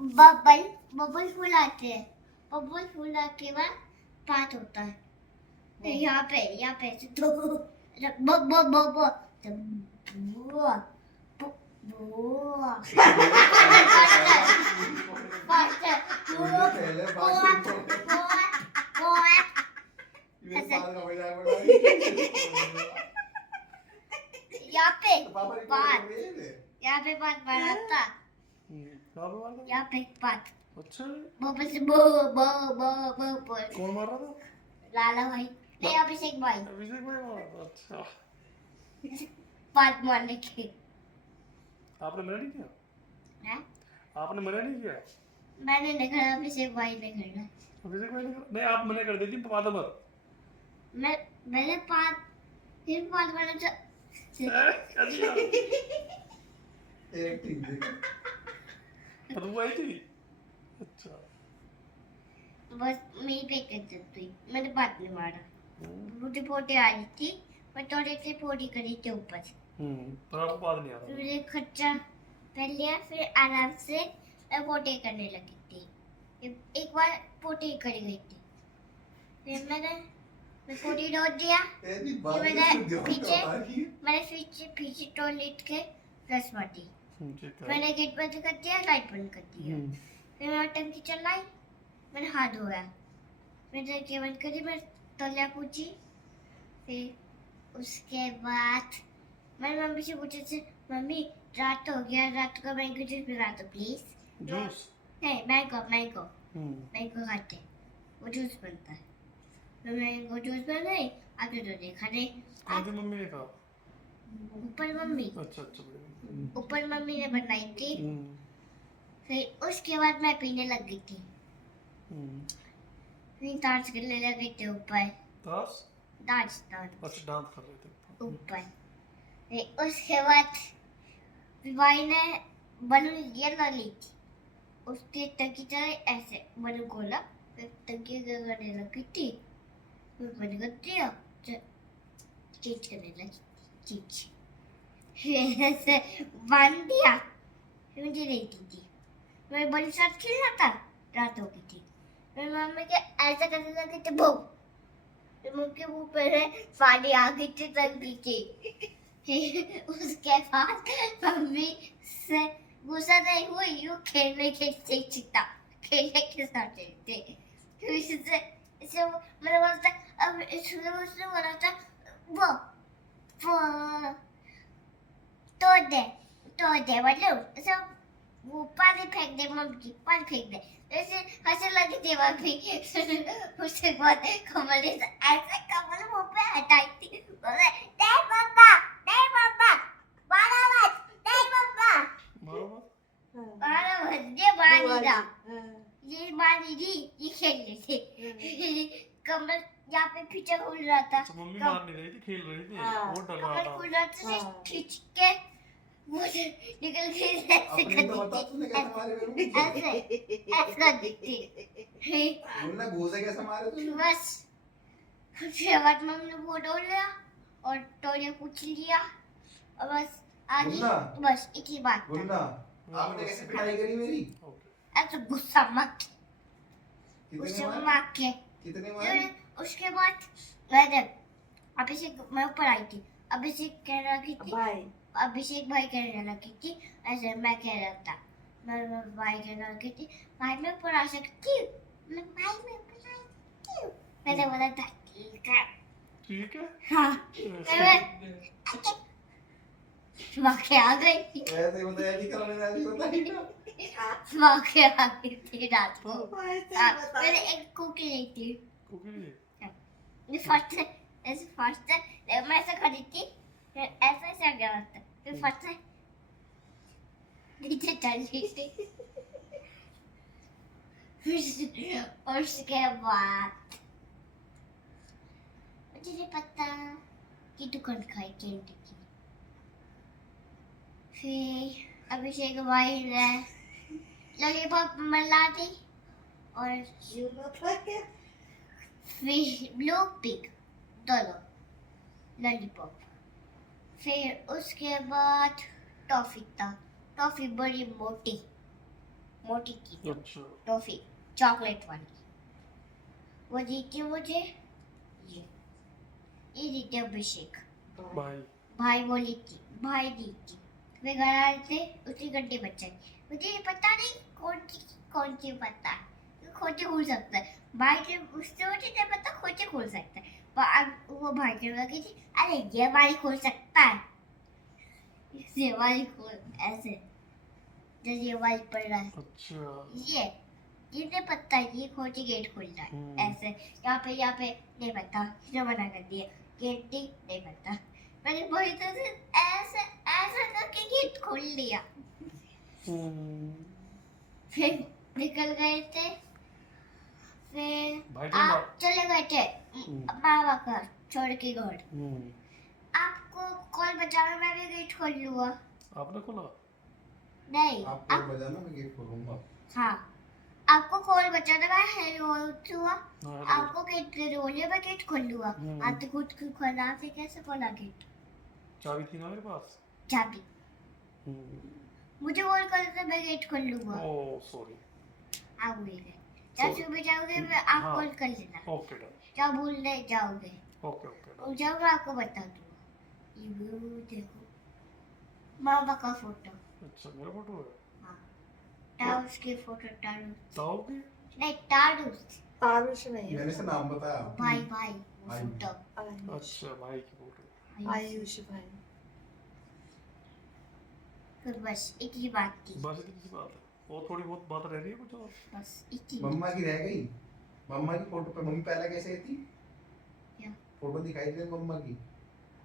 Bubble bubble फूल आते हैं। Bubble फूल आके बाद पात होता है। यहाँ पे ऐसे दो ब ब ब ब तो बो बो फास्टर पहले बात यहाँ पे बात बनाता यहाँ पे बात अच्छा बबल से बो बो बो बो बोल कौन मार रहा था? लाला भाई नहीं अभिषेक भाई अभिषेक भाई मार रहा था। अच्छा बात मारने के आपने मना नहीं किया? हैं? आपने मना नहीं किया? मैंने नहीं करा अभिषेक भाई ने करा अभिषेक भाई ने कहा- नहीं आप मना कर देती बाद में। मैंने बात फिर बात बना तो एक्टिंग देख तू आई थी? अच्छा बस मेरी पे कर सकती मैंने बात नहीं मारा मुझे पोटी आ रही थी मैं थोड़े से पोटी करी थी ऊपर पर आपको बात नहीं आ फिर रहा। मुझे खर्चा कर लिया फिर आराम से मैं पोटी करने लगी थी एक बार पोटी करी गई थी फिर मैं पोटी डाल दिया ऐसी बात मैंने पीछे पीछे टॉयलेट के फ्लश मारी ठीक है। मैंने गेट बंद कर दिया लाइट बंद कर दिया फिर मैंने टंकी चलाई मैंने हाथ धोया मैंने टंकी बंद करी मैं तौलिया पूछी फिर उसके बाद मैंने मम्मी से पूछा से मम्मी रात हो गया रात को मैंगो जूस पिला दो प्लीज जूस नहीं मैंगो खाते वो जूस बनता है तो मैंगो जूस बनाई आगे तो देखा नहीं कौन सी मम्मी ने कहा? ऊपर मम्मी अच्छा अच्छा बढ़िया। ऊपर मम्मी ने बनाई थी फिर उसके बाद मैं पीने लग गई थी फिर डांस करने लगे थे ऊपर दास डांस अच्छा डांस कर रहे थे ऊपर फिर उसके बाद भाई ने बलून येलो ली थी उसके टंकी चलाई ऐसे बलून खोला फिर टंकी करने लगी थी फिर बंद कर दिया चीज करने लगी चीज फिर ऐसे बांध दिया फिर मुझे लेती थी मैं बड़ी साथ खेलना था रात हो गई थी फिर मम्मी के ऐसा करने लगी थी वो फिर मुझके मुंह पे पानी आ गई थी टंकी की फिर उसके बाद मम्मी से गुस्सा नहीं हुई यूं खेलने के सीखता खेलने के साथ खेलते फिर इससे इसे मैंने बोलता अब इसने मुझसे बोला था वो तोड़ दे मतलब ऐसे वो पानी फेंक दे मम्मी पानी फेंक दे ऐसे हंसने लगी थी मम्मी उसके बाद कमल से ऐसे कमल मुंह पे हटाई थी बोले नहीं मम्मा मारा मत नहीं मम्मा मारा मत ये मारी था ये मारी थी ये खेल रहे थे कमल यहाँ पे पीछे घूम रहा था अच्छा मम्मी मार नहीं रही थी खेल रही थी वो डर रहा कमल था। घूम रहा था खींच के मुझे निकल के ऐसे अपने तो बता तूने कैसे मारे मेरे को ऐसा दिखती उन्होंने घूसे कैसे मारे तूने बस उसके बाद मम्मी ने वो तोड़ लिया और तोड़िया पूछ लिया और बस आगे गुन्ना। बस एक ही बात था गुन्ना आपने कैसे पिटाई करी मेरी ऐसा गुस्सा मत कितने मारे मार के कितने मारे उसके बाद मैं अभिषेक मैं ऊपर आई थी अभिषेक कह रहा थी अभिषेक भाई कहने लगी थी ऐसे मैं कह रहा था मैं भाई कहने लगी थी भाई मैं ऊपर आ सकती हूँ मैं भाई मैं ऊपर आ सकती हूँ मैंने बोला था ठीक है ठीक है हाँ माँ के आ गई ऐसे ही बताया नहीं करा मैंने ऐसे ही बताई ना माँ के आ गई थी रात को मैंने एक कुकी ली थी कुकी फर्स्ट मैं ऐसे खड़ी थी फिर ऐसा गया था फिर फर्स्ट नीचे चल रही थी और उसके बाद मुझे नहीं पता कि दुकान खाई कैंटी की फिर अभिषेक भाई ने लॉलीपॉप मला दी और फिर ब्लू पिग दोनों लॉलीपॉप फिर उसके बाद टॉफी था टॉफी बड़ी मोटी मोटी की अच्छा टॉफी चॉकलेट वाली। वो दी थी मुझे ये दी थी अभिषेक। भाई भाई बोली थी, भाई दी थी। वे घर आए थे, उसी गड्ढे बच्चे मुझे पता नहीं कौन सी पता है, खोटे खोल सकता है। भाई के उससे मुझे नहीं पता, खोटे खोल सकता है। पर अब वो भाई के लगी थी, अरे ये वाली खोल सकता है, ये वाली खोल ऐसे जैसे ये वाली पड़ रहा है। अच्छा ये नहीं पता, ये खोटी गेट खोल रहा है ऐसे। यहाँ पे नहीं पता, किसने मना कर दिया, गेट नहीं पता। मैंने वही तो से ऐसे ऐसे करके गेट खोल लिया। फिर निकल गए थे, फिर भाई आप चले गए थे मामा का छोड़ के घर। आपको कॉल बजाना, मैं भी गेट खोल लूंगा। आपने खोला? नहीं आप कॉल बजाना, मैं गेट खोलूंगा। हाँ, आपको कॉल बजाना, मैं हेलो हुआ। हाँ, आपको गेट के रोले में गेट खोल लूंगा। आप तो खुद को खोला, फिर कैसे खोला गेट? चाबी थी ना मेरे पास। चाबी मुझे कॉल कर दे, मैं गेट खोल लूंगा। Oh sorry. आप भूल जब सुबह जाओगे मैं आप हाँ। कॉल कर लेना। Okay done. जब भूलने जाओगे ओके ओके डन। और जब मैं आपको बता दूंगा। ये व्यू देखो, मामा का फोटो। अच्छा मेरा फोटो है? हाँ, टाउस की फोटो, टाउस ताऊ की? नहीं, टाउस तारुष नहीं मैंने से नाम बताया। भाई भाई वो भाई। फोटो। आयुष अच्छा भाई की फोटो। आयुष भाई। फिर बस एक ही बात थी, बस इतनी सी बात है, और थोड़ी बहुत बात रह रही है कुछ और? बस एक ही। मम्मा की रह गई। मम्मा की फोटो पे मम्मी पहले कैसे थी? क्या? फोटो दिखाई दे मम्मा की,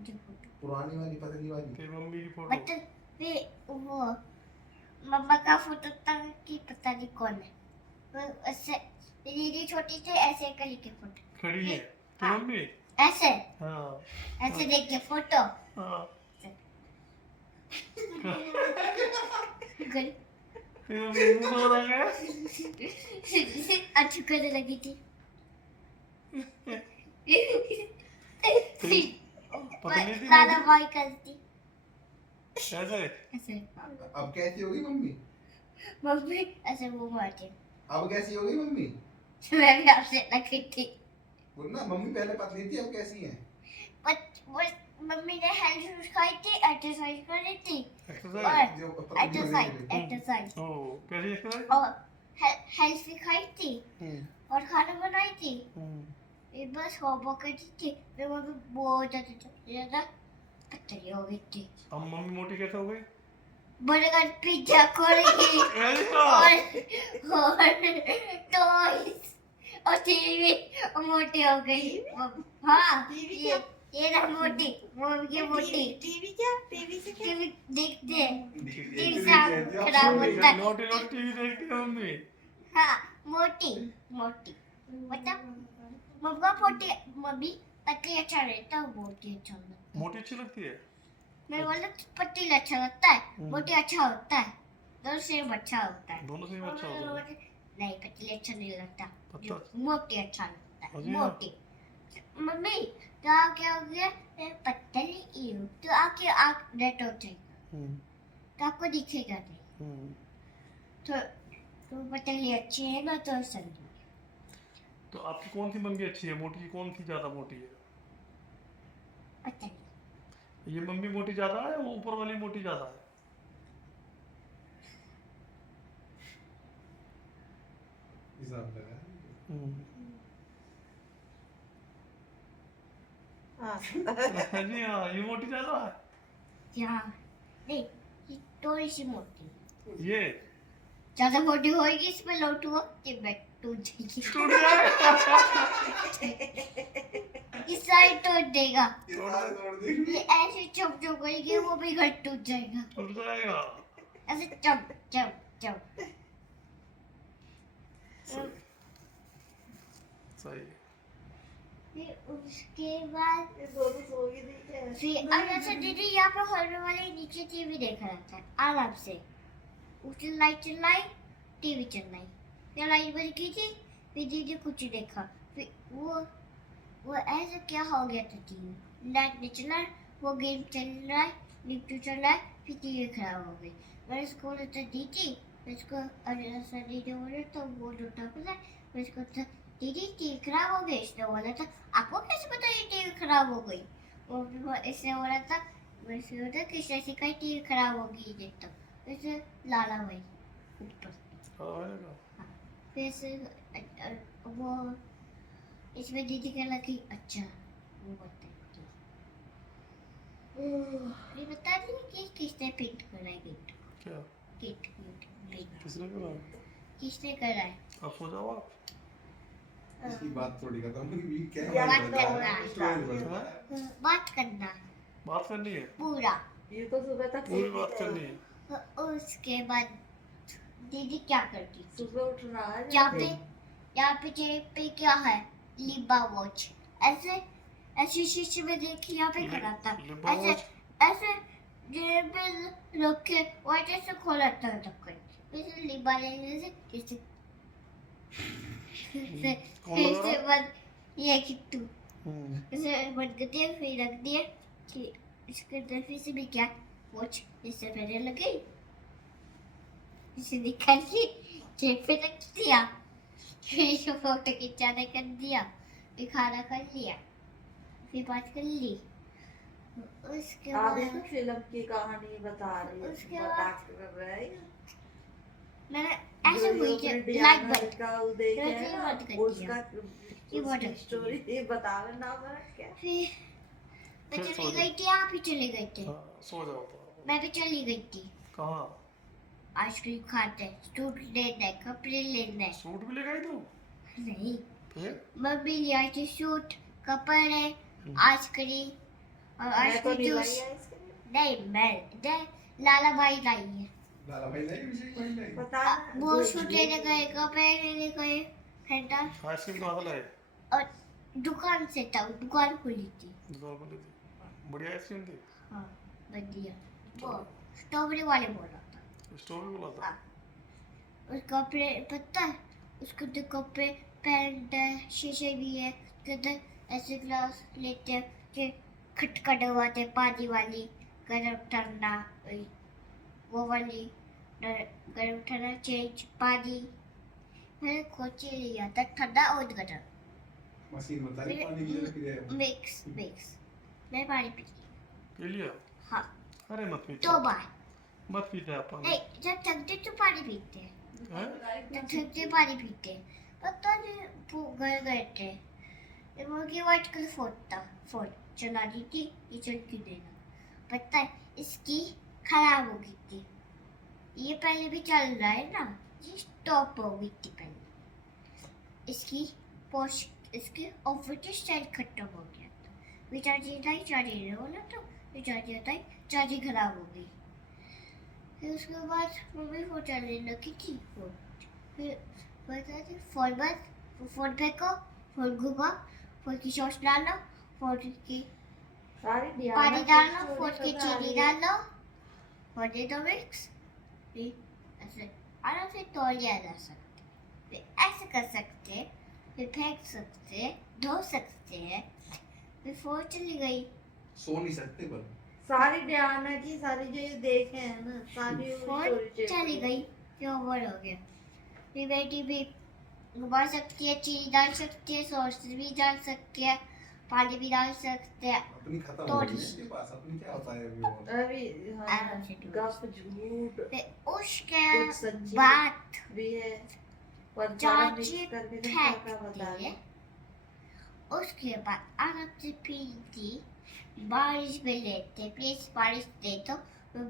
जो फोटो पुरानी वाली पतली वाली। तेरी मम्मी की फोटो? बट वे वो मम्मा का फोटो तक की पता नहीं कौन है। वो ऐसे दीदी छोटी थी, ऐसे कली के फोटो खड़ी है तेरी हाँ। मम्मी? ऐसे हाँ ऐसे देख के फोटो हाँ। गल तेरी मम्मी को लगा क्या? अच्छी करने लगी थी। पतली थी दादा मोटी? भाई करती ऐसे? ऐसे। अब कैसी होगी मम्मी? मम्मी ऐसे वो मारती। अब कैसी होगी मम्मी? मैं भी आपसे लगी थी। बोलना मम्मी पहले पतली थी, अब कैसी है? बट वो मम्मी ने हेल्थ खाई थी, एक्सरसाइज करी थी। एक्सरसाइज? जो पतली होने के लिए। एक्सरसाइज ओह कैसी एक्सरसाइज? और हेल्थ भी खाई थी और खाना बनाई थी। ये बस होमवर्क करती थी, फिर मम्मी बहुत ज्यादा पतली हो गई थी। अब मम्मी मोटी कैसे हो गई? बर्गर पिज्जा खोलेगी ऐसा? और टॉयज और टीवी मोटी हो गई। हाँ, टीवी ये ना मोटी, वो ये मोटी। टीवी क्या? टीवी से क्या? टीवी देखते हैं, टीवी से टीवी आँख देखती है, खराब अब होता है। नोटी नोटी टीवी देखती है मम्मी? हाँ, मोटी मोटी मतलब मम्मा मोटी, मम्मी पतली अच्छा रहता है, मोटी अच्छा लगता है। मोटी अच्छी लगती है? मैं बोला पतली अच्छा लगता है, मोटी अच्छा होता है, दोनों सेम अच्छा होता है। दोनों से ही अच्छा होता है? नहीं, पतली अच्छा नहीं लगता, पतला? मोटी अच्छा लगता है। अजी मोटी मम्मी तो आप क्या हो गया, मैं पतली हूँ तो आपकी आँख रेड हो जाएगी, तो आपको दिखेगा नहीं। तो पतली अच्छी है ना, तो समझो। तो आपकी कौन सी मम्मी अच्छी है, मोटी की कौन सी ज्यादा मोटी है? पतली। ये मम्मी मोटी ज्यादा है, वो ऊपर वाली मोटी ज्यादा है? हिसाब लगा। हाँ। जी हाँ, ये मोटी ज्यादा है। यहाँ नहीं, ये थोड़ी सी मोटी। ये ज्यादा मोटी होगी, इसमें लोट हुआ कि मैं टूट जाएगी। टूट जाएगा। इस साइड टूट देगा, तोड़ दी। ये ऐसे चुप चुप करेगी, वो भी घर टूट जाएगा। टूट जाएगा। ऐसे चुप चुप चुप। सही सही। फिर उसके बाद ये दोनों सो गई थी क्या? फिर अगर से दीदी यहाँ पे हॉल में वाले नीचे टीवी देख रहा था आराम से। उसने लाइट चलाई, टीवी चलाई, फिर लाइट बंद की थी, फिर दीदी कुछ देखा, फिर वो ऐसा क्या हो गया था, टीवी लाइट नहीं चला, वो गेम चल रहा है, लिफ्ट चल रहा है, फिर टीवी खराब हो गई। मैंने स्कूल तो दी थी, उसको और सनी ने बोला तो वो टूटा पड़ा उसको तो दीदी टीवी खराब हो गई इसने बोला था आपको कैसे पता ये टीवी खराब हो गई वो इसने बोला था वैसे होता किसी से कहीं टीवी खराब होगी ये तो वैसे लाला भाई ऊपर आएगा। फिर से वो इसमें दीदी कहला कि अच्छा वो बताइए ये बता दी कि किसने पेंट करा है गेट क्या गेट गेट पेंट किसने करा? किसने करा है आप सो जाओ आप। इसकी बात थोड़ी खत्म हुई क्या या बात बात कर रहा करना है? है। स्टोरी बता हाँ? रहा है। बात करना बात करनी है, पूरा ये तो सुबह तक पूरी सोती बात है। करनी है। उसके बाद दीदी क्या करती थी सुबह उठना है यहाँ पे जेब पे क्या है लिबा वॉच ऐसे ऐसे शीशे में देखिए यहाँ पे खड़ा था लिबा ऐसे वॉच? ऐसे जेब पे रखे और ऐसे खोला था तक ऐसे लिबा लेने से ऐसे ऐसे कौन लगा ऐसे रहा? बंद ये कि तू हम्म, ऐसे बंद कर दिया फिर रख दिया कि इसके अंदर फिर से भी क्या वॉच इससे पहले लगी इसे निकाल के जेब पे रख दिया फिर फोटो खिंचाने कर दिया फिर खाना कर लिया फिर बात कर ली उसके आधे बाद तो फिल्म की कहानी बता रही है उसके बता बाद- कर रहा है मैंने ऐसे जो हुई ये अपने लाइट डियाना बंद का वो देखे रखी है ना बंद कर उसका ये बहुत उसकी अच्छी स्टोरी ये बतावे ना बना क्या फिर मैं फिर चली सो गई थी आप भी चले गए थे हाँ, सो जाओ तो। मैं भी चली गई थी कहाँ? आइसक्रीम खाते सूट लेना है कपड़े लेना है सूट भी ले गई तू? नहीं फिर मम्मी ले आई थी सूट कपड़े आइसक्रीम और मैं तो आइसक्रीम नहीं जूस लाई आइसक्रीम नहीं मैं लाला भाई लाई है लाला भाई नहीं विजय भाई नहीं पता ना वो सूट लेने गए कपड़े लेने गए घंटा आइसक्रीम कहाँ से लाए? और दुकान से था दुकान खुली थी दुकान पर ली थी, बढ़िया आइसक्रीम थी। हाँ बढ़िया वो स्ट्रॉबेरी वाले बोल रहा था स्टोर भी बोला था। उस कपड़े पता है उसके तो कपड़े पैंट है शीशे भी है उसके अंदर ऐसे ग्लास लेते हैं कि खटका डलवाते हैं, पानी वाली गरम ठंडा वो वाली गरम ठंडा चेंज पानी मैंने कोची लिया था ठंडा और गरम मशीन बता रही पानी की जगह फिर मिक्स मिक्स मैं पानी पी पी लिया? हाँ अरे मत पीते, दो बार मत पीते आप पानी। नहीं जब थकते तो पानी पीते हैं हैं? जब थकते पानी पीते हैं पता नहीं वो घर गए थे वो की वाइट कलर फोन चला दी थी किचन की देना पता है इसकी खराब हो गई थी ये पहले भी चल रहा है ना ये स्टॉप हो गई थी पहले इसकी पोश इसके ऑफिस स्टाइल खत्म हो गया था चार्जिंग लाई चार्जिंग बोला तो चार्जिंग लाई चार्जिंग खराब हो गई फिर उसके बाद मम्मी फोन चलने लगी थी फिर बता थे फोन फेंको फोन घुमा फोन की सॉस डालो फोन की सारी पानी डालो फोन की चीनी डालो फोन दे दो मिक्स फिर ऐसे आराम से तौल लिया जा सकते फिर ऐसे कर सकते फिर फेंक सकते धो सकते हैं फिर फोन चली गई सो नहीं सकते पर सारी डियाना की सारी जो ये देखे हैं ना सारी फोन स्टोरी चली गई फिर ओवर हो गया फिर बेटी भी घुमा सकती है चीनी डाल सकती है सॉस भी डाल सकती है पानी भी डाल सकते हैं अपनी खत्म तो हो गई ठीक। इसके पास अपनी क्या होता है अभी और अभी हाँ आराम से डूब। गप झूठ फिर उसके कुछ सच्ची बाद भी है पर सारा मिक्स चाची करके तो क्या क्या बता फेंकती रहे है उसके बाद आराम से पीती बारिश में लेते प्लीज बारिश दे तो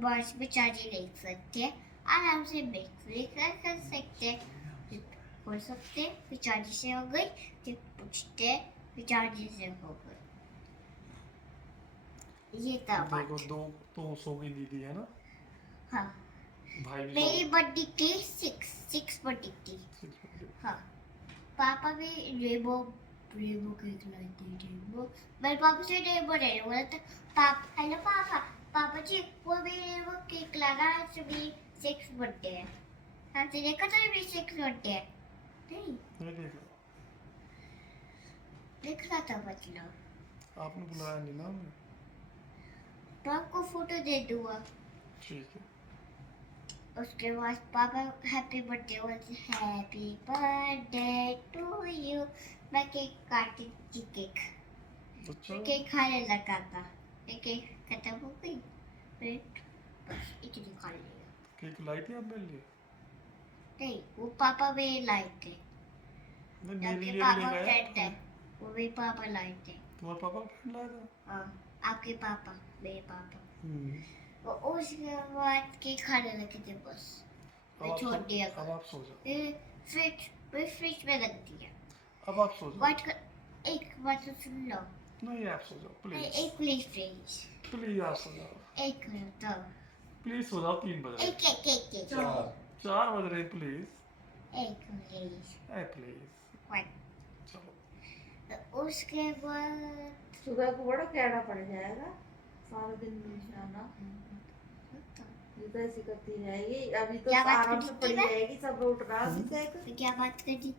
बारिश में चाची ले सकते हैं आराम से मिक्स भी कर सकते हैं फिर हो सकते हैं फिर चाची से हो गई फिर पूछते हैं फिर चाची से हो गई ये था देखो बात दो तो सो गई दीदी है ना, हाँ भाई भी मेरी सो बर्थडे थी सिक्स बर्थडे थी गए। हाँ पापा भी रेबो रेबो केक लाई थी रेबो मेरे पापा से रेबो रेबो बोला था पापा हेलो पापा पापा जी वो भी रेबो केक लाना आज भी 6 बर्थडे है हाँ तो देखा तो भी 6 बर्थडे है नहीं नहीं देखा, देख रहा था मतलब आपने बुलाया नहीं ना हमें। तो आपको फोटो दे दूंगा ठीक है। उसके बाद पापा हैप्पी बर्थडे बोलते, हैप्पी बर्थडे टू यू। मैं केक काटी थी, केक अच्छा केक खाने लगा था, ये केक खत्म हो गई, फिर बस इतनी खा लिया। केक लाई थी आप मेरे लिए? नहीं, वो पापा भी लाए थे, नहीं मेरे आपके लिए भी पापा लेके फ्रेंड है, आया। वो भी पापा लाए थे। तुम्हारे पापा का फ्रेंड लाया था? हाँ, आपके पापा, मेरे पापा। हम्म। वो उसके बाद केक खाने लगे थे, बस अब मैं आप छोड़ दिया। अब आप सो जाओ। फिर फ्रिज में रख दिया। अब आप सो जाओ। बात कर, एक बात तो सुन लो। नहीं आप सो जाओ प्लीज। एक प्लीज प्लीज, प्लीज आप सो जाओ। एक मिनट तो, प्लीज सो जाओ, 3 बज रहे। एक एक एक एक 4 बज रहे प्लीज। एक प्लीज। ए प्लीज चलो। तो उसके बाद सुबह को बड़ा कैड़ा पड़ जाएगा, सारा दिन जाना। ये तो ऐसी करती रहेगी, अभी तो क्या बात आराम करी से थी पड़ी मैं? रहेगी, सब उठ रहा अभी तक। क्या बात कर रही थी?